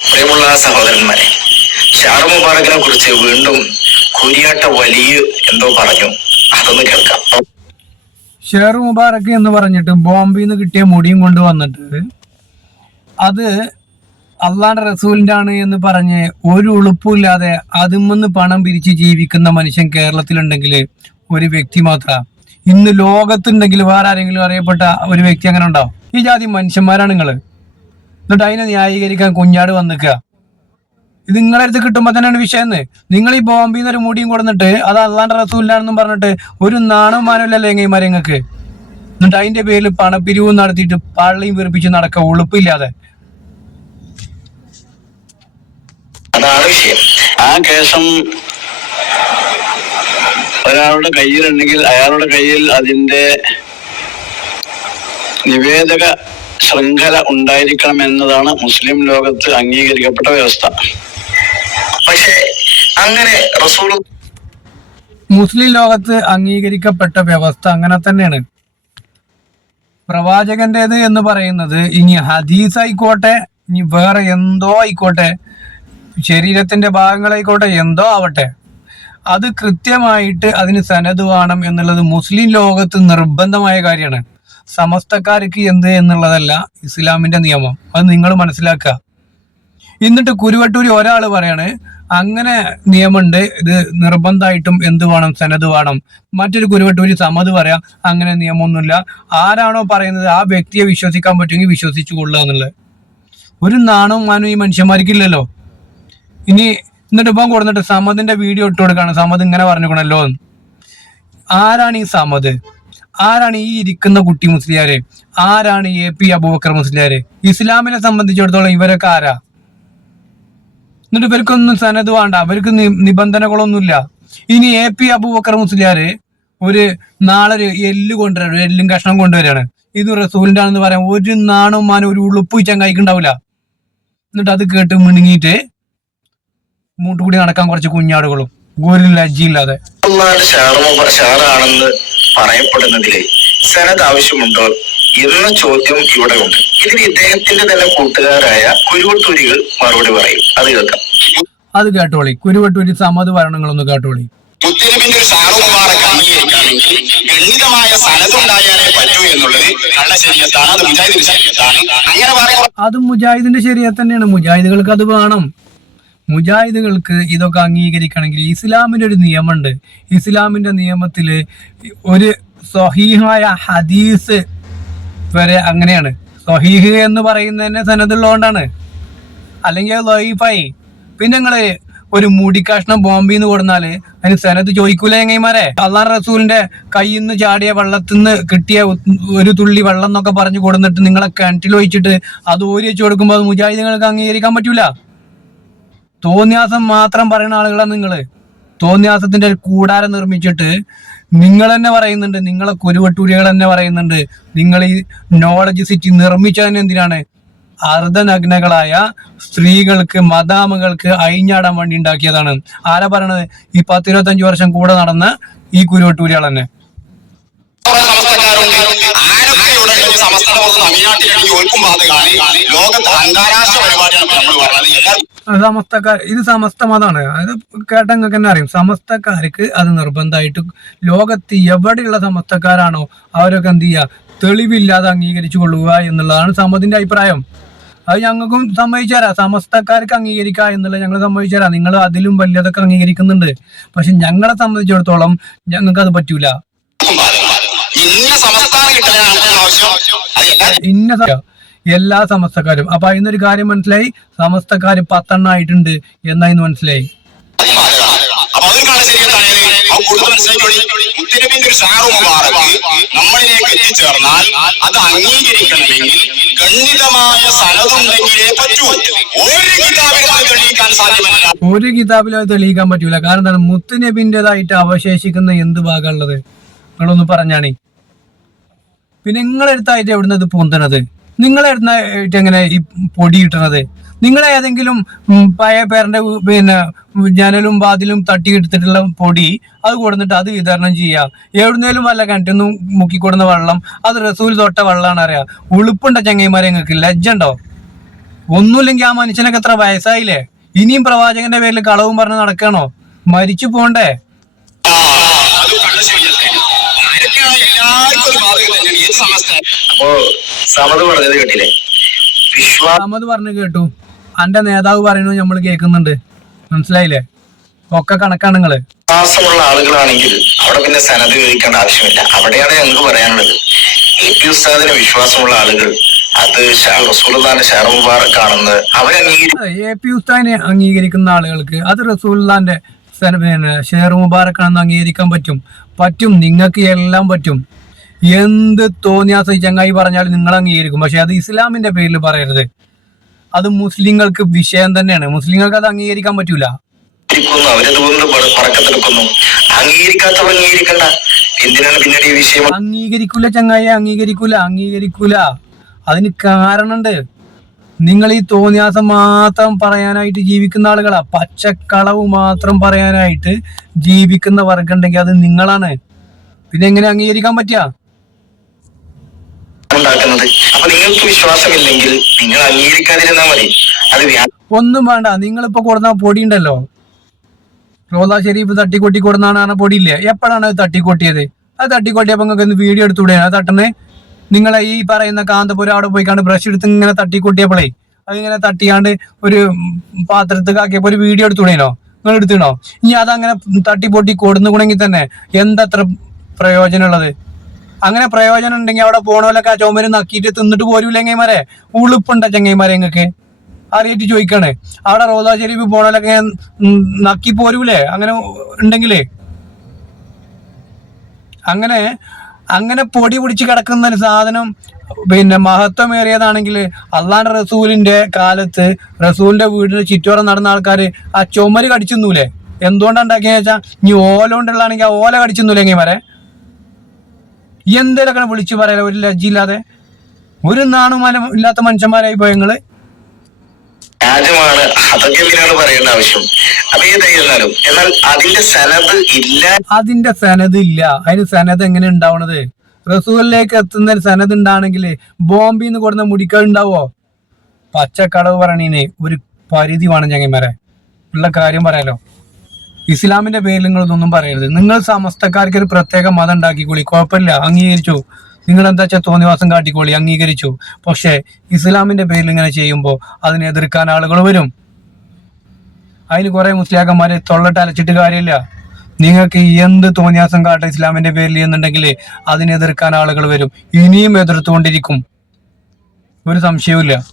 പ്രിയമുള്ള സഹോദരന്മാരെ ഷാറു മുബാറക്കിനെ കുറിച്ച് വീണ്ടും കുരിയാട്ട വലിയ എന്തോ പറഞ്ഞു. അതൊന്ന് കേൾക്കാം. ഷേർ മുബാറക്ക് എന്ന് പറഞ്ഞിട്ട് ബോംബെയിൽ നിന്ന് കിട്ടിയ മുടിയും കൊണ്ട് വന്നിട്ട് അത് അള്ളാന്റെ റസൂലിന്റെ ആണ് എന്ന് പറഞ്ഞ് ഒരു ഉളുപ്പുമില്ലാതെ അതിൽ പണം പിരിച്ച് ജീവിക്കുന്ന മനുഷ്യൻ കേരളത്തിലുണ്ടെങ്കിൽ ഒരു വ്യക്തി മാത്ര. ഇന്ന് ലോകത്തുണ്ടെങ്കിൽ വേറെ ആരെങ്കിലും അറിയപ്പെട്ട ഒരു വ്യക്തി അങ്ങനെ ഉണ്ടാവും ഈ ജാതി മനുഷ്യന്മാരാണ് നിങ്ങൾ എന്നിട്ട് അതിനെ ന്യായീകരിക്കാൻ കുഞ്ഞാട് വന്നിക്കുക. ഇത് നിങ്ങളെ അടുത്ത് കിട്ടുമ്പോൾ തന്നെയാണ് വിഷയം നിങ്ങൾ ഈ നിന്ന് ഒരു മുടിയും കൊടുത്തിട്ട് അത് അള്ളാന്റെ റസൂലിനാണെന്നും പറഞ്ഞിട്ട് ഒരു നാണവും മാനമില്ലല്ലോ എങ്ങൈമാരെ നിങ്ങൾക്ക് എന്നിട്ട് അതിന്റെ പേരിൽ പണപ്പിരിവ് നടത്തിയിട്ട് പള്ളിയും വീർപ്പിച്ച് നടക്ക ഉളുപ്പില്ലാതെ. അതാണ് വിഷയം. ആ കേസം ഒരാളുടെ കയ്യിലുണ്ടെങ്കിൽ അയാളുടെ കയ്യിൽ അതിന്റെ നിവേദക ശൃംഖല ഉണ്ടായിരിക്കണം എന്നതാണ് മുസ്ലിം ലോകത്ത് അംഗീകരിക്കപ്പെട്ട വ്യവസ്ഥ. പക്ഷേ അങ്ങനെ റസൂൽ മുസ്ലിം ലോകത്ത് അംഗീകരിക്കപ്പെട്ട വ്യവസ്ഥ അങ്ങനെ തന്നെയാണ്. പ്രവാചകന്റേത് എന്ന് പറയുന്നത് ഇനി ഹദീസ് ആയിക്കോട്ടെ ഇനി വേറെ എന്തോ ആയിക്കോട്ടെ ശരീരത്തിന്റെ ഭാഗങ്ങളായിക്കോട്ടെ എന്തോ ആവട്ടെ. അത് കൃത്യമായിട്ട് അതിന് സനത് വേണം എന്നുള്ളത് മുസ്ലിം ലോകത്ത് നിർബന്ധമായ കാര്യമാണ്. സമസ്തക്കാർക്ക് എന്ത് എന്നുള്ളതല്ല ഇസ്ലാമിന്റെ നിയമം. അത് നിങ്ങൾ മനസ്സിലാക്കുക. എന്നിട്ട് കുരുവട്ടൂരി ഒരാൾ പറയാണ് അങ്ങനെ നിയമമുണ്ട് ഇത് നിർബന്ധമായിട്ടും എന്ത് വേണം? സനത് വേണം. മറ്റൊരു കുരുവട്ടൂരി സമ്മത് പറയാം അങ്ങനെ നിയമമൊന്നുമില്ല. ആരാണോ പറയുന്നത് ആ വ്യക്തിയെ വിശ്വസിക്കാൻ പറ്റുമെങ്കിൽ വിശ്വസിച്ചു കൊള്ളുക എന്നുള്ളത്. ഒരു നാണവും മാനും ഈ മനുഷ്യന്മാർക്കില്ലല്ലോ. ഇനി എന്നിട്ട് ഇപ്പം കൊടുത്തിട്ട് സമദിന്റെ വീഡിയോ ഇട്ട് കൊടുക്കാണ്. സമദ് ഇങ്ങനെ പറഞ്ഞു എന്ന്. ആരാണ് ഈ സമദ് ആരാണ് ഈ ഇരിക്കുന്ന കുട്ടി മുസ്ലിയാര്? ആരാണ് എ പി അബൂബക്കർ മുസ്ലിയാര്? ഇസ്ലാമിനെ സംബന്ധിച്ചിടത്തോളം ഇവരൊക്കെ ആരാ? എന്നിട്ട് ഇവർക്കൊന്നും സനത് വേണ്ട അവർക്ക് നിബന്ധനകളൊന്നുമില്ല. ഇനി എ പി അബൂബക്കർ മുസ്ലിയാര് ഒരു നാളെ ഒരു എല്ല് കൊണ്ടുവരാണ് എല്ലും കഷ്ണം കൊണ്ടുവരാണ്. ഇത് റസൂലിന്റെ ആണെന്ന് പറയാൻ ഒരു നാണും മാനും ഒരു ഉളുപ്പ് ചങ്ങായിക്കുണ്ടാവില്ല എന്നിട്ട് അത് കേട്ട് മിണുങ്ങിയിട്ട് മൂട്ടുകൂടി നടക്കാൻ കുറച്ച് കുഞ്ഞാടുകളും. ഒരു ലജ്ജയില്ലാതെ. പറയപ്പെടുന്നതിൽ സനത് ആവശ്യമുണ്ടോ എന്ന ചോദ്യം ഇവിടെ ഉണ്ട്. ഇതിന് ഇദ്ദേഹത്തിന്റെ തന്നെ കൂട്ടുകാരായ കുരുവട്ടൂരികൾ മറുപടി പറയും. അത് കേൾക്കാം. അത് കേട്ടോളി. കുരുവട്ടൂരി സമ്മത് ഭരണങ്ങളൊന്ന് കേട്ടോളി. മുത്തലിബിന്റെ ഒരു ഷാറു മുബാറക്ക് അംഗീകരിക്കണമെങ്കിൽ ഗണ്യതമായ സനതുണ്ടായാലേ പറ്റൂ എന്നുള്ളത് കള്ള ശരിയത്താണ് അത് മുജാഹിദിന്റെ ശരീരത്താണ് അങ്ങനെ പറയുമ്പോൾ അത് മുജാഹിദിന്റെ ശരിയാ തന്നെയാണ്. മുജാഹിദുകൾക്ക് അത് വേണം. മുജാഹിദുകൾക്ക് ഇതൊക്കെ അംഗീകരിക്കണമെങ്കിൽ ഇസ്ലാമിന്റെ ഒരു നിയമമുണ്ട്. ഇസ്ലാമിന്റെ നിയമത്തിൽ ഒരു സ്വഹീഹായ ഹദീസ് വരെ അങ്ങനെയാണ്. സ്വഹീഹ് എന്ന് പറയുന്നതന്നെ സനതുള്ളതുകൊണ്ടാണ് അല്ലെങ്കിൽ ലൈഫായി. പിന്നെ നിങ്ങൾ ഒരു മുടിക്കഷ്ണം ബോംബിന്ന് കൊടുന്നാൽ അതിന് സ്ഥലത്ത് ചോദിക്കൂല എങ്ങൈമാരെ അള്ളാഹ് റസൂലിന്റെ കയ്യിൽ നിന്ന് ചാടിയ വെള്ളത്തിൽ നിന്ന് കിട്ടിയ ഒരു തുള്ളി വെള്ളം എന്നൊക്കെ പറഞ്ഞു കൊടുന്നിട്ട് നിങ്ങളെ കിണറ്റിൽ ഒഴിച്ചിട്ട് അത് ഓരി വെച്ച് കൊടുക്കുമ്പോൾ അത് മുജാഹിദുകൾക്ക് അംഗീകരിക്കാൻ പറ്റൂല. തോന്നിയാസം മാത്രം പറയുന്ന ആളുകളാണ് നിങ്ങൾ. തോന്നിയാസത്തിന്റെ ഒരു കൂടാരം നിർമ്മിച്ചിട്ട് നിങ്ങൾ തന്നെ പറയുന്നുണ്ട് നിങ്ങളെ കുരുവട്ടൂരികൾ തന്നെ പറയുന്നുണ്ട് നിങ്ങൾ ഈ നോളജ് സിറ്റി നിർമ്മിച്ചതിന് എന്തിനാണ്? അർദ്ധനഗ്നകളായ സ്ത്രീകൾക്ക് മദാമകൾക്ക് അയിഞ്ഞാടാൻ വേണ്ടി ഉണ്ടാക്കിയതാണ്. ആരാ പറയണത്? ഈ പത്തിരുപത്തഞ്ചു വർഷം കൂടെ നടന്ന ഈ കുരുവട്ടൂരികൾ തന്നെ ആരൊക്കെയുടെ സമസ്തയുടെ പുറത്ത് തമിഴ്നാട്ടിലേക്ക് ഒഴുക്കും ബാധകാണ് ലോകത്ത് അന്താരാഷ്ട്ര പരിപാടിയാണ് നമ്മൾ പറയുന്നത്. സമസ്തക്കാർ ഇത് സമസ്ത മതമാണ്. അത് കേട്ട നിങ്ങൾക്ക് തന്നെ അറിയും. സമസ്തക്കാർക്ക് അത് നിർബന്ധമായിട്ട് ലോകത്ത് എവിടെയുള്ള സമസ്തക്കാരാണോ അവരൊക്കെ എന്ത് ചെയ്യുക തെളിവില്ലാതെ അംഗീകരിച്ചു കൊള്ളുക എന്നുള്ളതാണ് സമതിന്റെ അഭിപ്രായം. അത് ഞങ്ങൾക്കും സമ്മതിച്ചു തരാം സമസ്തക്കാർക്ക് അംഗീകരിക്കുക എന്നുള്ളത് ഞങ്ങൾ സമ്മതിച്ചു തരാം നിങ്ങൾ അതിലും വലിയതൊക്കെ അംഗീകരിക്കുന്നുണ്ട്. പക്ഷെ ഞങ്ങളെ സംബന്ധിച്ചിടത്തോളം ഞങ്ങൾക്ക് അത് പറ്റൂല. ബാധകമാണ് ഇന്ന കിട്ടാനാണ് ആവശ്യം. ഇന്ന എല്ലാ സമസ്തക്കാരും. അപ്പൊ അതിനൊരു കാര്യം മനസ്സിലായി? സമസ്തക്കാര് പത്തെണ്ണായിട്ടുണ്ട് എന്നായിന്ന് മനസ്സിലായി. അപ്പൊ കൂടുതൽ മനസ്സിലാക്കി ഒരു ഷാറു മുബാറക്ക് നമ്മളിലേക്ക് എത്തിച്ചേർന്നാൽ അത് അംഗീകരിക്കണമെങ്കിൽ ഗണ്യതമായ സനതുണ്ടെങ്കിലേ പറ്റൂ. ഒരു കിതാബിലും അത് തെളിയിക്കാൻ സാധ്യമല്ല. ഒരു കിതാബിലും അത് തെളിയിക്കാൻ പറ്റൂല. കാരണം എന്താണ്? മുത്തുനബിന്റെതായിട്ട് അവശേഷിക്കുന്ന എന്ത് ഭാഗമുള്ളത് നിങ്ങളൊന്ന് പറഞ്ഞാണേ. പിന്നെ നിങ്ങളെടുത്തായിട്ട് എവിടുന്ന് ഇത് പൊന്തണത്? നിങ്ങളെടുത്തായിട്ട് എങ്ങനെ ഈ പൊടി കിട്ടണത്? നിങ്ങൾ ഏതെങ്കിലും പഴയ പേരന്റെ പിന്നെ ജനലും വാതിലും തട്ടി എടുത്തിട്ടുള്ള പൊടി അത് കൊടുത്തിട്ട് അത് വിതരണം ചെയ്യാം. എവിടുന്നേലും വല്ല കിണറ്റിന്ന് മുക്കിക്കൊടുന്ന വെള്ളം അത് റസൂൽ തൊട്ട വെള്ളമാണ് അറിയാം. ഉളുപ്പുണ്ട ചങ്ങൈമാരെ നിങ്ങൾക്ക് ലജ്ജണ്ടോ? ഒന്നുമില്ലെങ്കിൽ ആ മനുഷ്യനൊക്കെ എത്ര വയസ്സായില്ലേ? ഇനിയും പ്രവാചകന്റെ പേരിൽ കളവും പറഞ്ഞ് നടക്കണോ? മരിച്ചു പോണ്ടേ? എല്ലാവർക്കും അപ്പോ സമത് പറഞ്ഞത് കേട്ടില്ലേ? പറഞ്ഞു കേട്ടു. അന്റെ നേതാവ് പറയുന്നത് നമ്മൾ കേൾക്കുന്നുണ്ട്. മനസ്സിലായില്ലേ? ഒക്കെ കണക്കാണ് നിങ്ങൾ. വിശ്വാസമുള്ള ആളുകളാണെങ്കിൽ അവിടെ പിന്നെ സനത് ചോദിക്കേണ്ട ആവശ്യമില്ല. അവിടെയാണ് ഞങ്ങൾക്ക് പറയാനുള്ളത്. എ പി ഉസ്താദിന് വിശ്വാസമുള്ള ആളുകൾ അത് റസൂൽദാന്റെ ഷാർ ഷാറ മുബാറക് ആണെന്ന് അവരംഗീകരിക്കും എ പി ഉസ്താദിനെ അംഗീകരിക്കുന്ന ആളുകൾക്ക് അത് റസൂൽദാന്റെ ഷെയർ മുബാറക്കാണെന്ന് അംഗീകരിക്കാൻ പറ്റും. പറ്റും. നിങ്ങൾക്ക് എല്ലാം പറ്റും. എന്ത് തോന്നിയാസ ചങ്ങായി പറഞ്ഞാലും നിങ്ങൾ അംഗീകരിക്കും. പക്ഷെ അത് ഇസ്ലാമിന്റെ പേരിൽ പറയരുത്. അത് മുസ്ലിങ്ങൾക്ക് വിഷയം തന്നെയാണ്. മുസ്ലിങ്ങൾക്ക് അത് അംഗീകരിക്കാൻ പറ്റൂല. അംഗീകരിക്കൂല ചങ്ങായി അംഗീകരിക്കൂല അംഗീകരിക്കൂല. അതിന് കാരണണ്ട് നിങ്ങൾ ഈ തോന്നിയാസം മാത്രം പറയാനായിട്ട് ജീവിക്കുന്ന ആളുകളാ. പച്ചക്കളവ് മാത്രം പറയാനായിട്ട് ജീവിക്കുന്ന വർഗം അത് നിങ്ങളാണ്. പിന്നെ എങ്ങനെ അംഗീകരിക്കാൻ പറ്റുക? ഉണ്ടാക്കുന്നത്. അപ്പൊ നിങ്ങൾക്ക് വിശ്വാസമില്ലെങ്കിൽ നിങ്ങൾ അംഗീകരിക്കാതിരുന്നാൽ മതി. അത് ഒന്നും വേണ്ട. നിങ്ങളിപ്പോ കൊടുന്ന പൊടി ഉണ്ടല്ലോ. റോദാ ഷെരീഫ് തട്ടിക്കൊട്ടി കൊടുന്നാണ് ആ പൊടി ഇല്ലേ എപ്പോഴാണ് അത് തട്ടിക്കൊട്ടിയത്? അത് തട്ടിക്കൊട്ടിയപ്പോ നിങ്ങൾക്ക് വീഡിയോ എടുത്തുകൂടെ ആ തട്ടണേ നിങ്ങളെ ഈ പറയുന്ന കാന്തപുരം അവിടെ പോയി കണ്ട് ബ്രഷ് എടുത്ത് ഇങ്ങനെ തട്ടിക്കൊട്ടിയപ്പോഴേ അതിങ്ങനെ തട്ടിയാണ്ട് ഒരു പാത്രത്തിൽ കാക്കിയപ്പോ ഒരു വീഡിയോ എടുത്തുകൂടേനോ നിങ്ങൾ എടുത്തിണോ? ഇനി അതങ്ങനെ തട്ടിപ്പൊട്ടി കൊടുന്നുകൂടെങ്കിൽ തന്നെ എന്തത്ര പ്രയോജനമുള്ളത്? അങ്ങനെ പ്രയോജനം ഉണ്ടെങ്കിൽ അവിടെ പോണോലൊക്കെ ആ ചുമര് നക്കിയിട്ട് തിന്നിട്ട് പോരൂല ചെങ്ങൈമാരെ ഉളുപ്പുണ്ട ചെങ്ങൈമാരെ നിങ്ങൾക്ക് അറിയിട്ട് ചോദിക്കണേ. അവിടെ റോദാ ഷെരീഫ് ഉം നക്കി പോരൂലേ? അങ്ങനെ ഉണ്ടെങ്കിലേ? അങ്ങനെ അങ്ങനെ പൊടി പിടിച്ച് കിടക്കുന്ന ഒരു സാധനം പിന്നെ മഹത്വമേറിയതാണെങ്കിൽ അള്ളാന്റെ റസൂലിന്റെ കാലത്ത് റസൂലിന്റെ വീടിന്റെ ചുറ്റോറം നടന്ന ആൾക്കാർ ആ ചുമര് കടിച്ചെന്നൂലേ? എന്തുകൊണ്ടാണ് ഉണ്ടാക്കിയെന്ന് വെച്ചാൽ ഇനി ഓല കൊണ്ടുള്ളതാണെങ്കിൽ ആ ഓല കടിച്ചൊന്നുമില്ലെങ്കിൽ എങ്ങനെ എന്തേലൊക്കെ വിളിച്ചു പറയാലോ? ഒരു ലജ്ജയില്ലാതെ. ഒരു നാണുമാനം ഇല്ലാത്ത മനുഷ്യന്മാരായി പോയ നിങ്ങൾ. വ്യാജമാണ് അതൊക്കെ എന്തിനാണ് പറയേണ്ട ആവശ്യം? അപ്പൊ ഏതായിരുന്നാലും എന്നാൽ അതിന്റെ സനത് ഇല്ല. അതിന്റെ സനത് ഇല്ല. അതിന് സനത് എങ്ങനെ ഉണ്ടാവണത്? റസൂലിലേക്ക് എത്തുന്ന ഒരു സനത് ഉണ്ടാണെങ്കിൽ ബോംബിൽ നിന്ന് കൊടുന്ന മുടിക്കൾ ഉണ്ടാവോ? പറഞ്ഞിനെ പറയണീന് ഒരു പരിധി വേണം ചങ്ങന്മാരെ. ഉള്ള കാര്യം പറയാലോ. ഇസ്ലാമിന്റെ പേരിൽ നിങ്ങൾ ഇതൊന്നും പറയരുത്. നിങ്ങൾ സമസ്തക്കാർക്ക് ഒരു പ്രത്യേക മതം ഉണ്ടാക്കിക്കോളി. കുഴപ്പമില്ല. അംഗീകരിച്ചു. നിങ്ങൾ എന്താ വെച്ചാൽ തോന്നിവാസം കാട്ടിക്കോളി. അംഗീകരിച്ചു. പക്ഷേ ഇസ്ലാമിന്റെ പേരിൽ ഇങ്ങനെ ചെയ്യുമ്പോൾ അതിനെ എതിർക്കാൻ ആളുകൾ വരും. അതിന് കുറെ മുസ്ലിയാക്കന്മാരെ തൊള്ളട്ട് അലച്ചിട്ട് കാര്യമില്ല. നിങ്ങൾക്ക് എന്ത് തോന്നിയാസം കാട്ട ഇസ്ലാമിന്റെ പേരിൽ എന്നുണ്ടെങ്കിൽ അതിനെതിർക്കാൻ ആളുകൾ വരും. ഇനിയും എതിർത്തുകൊണ്ടിരിക്കും. ഒരു സംശയവുമില്ല.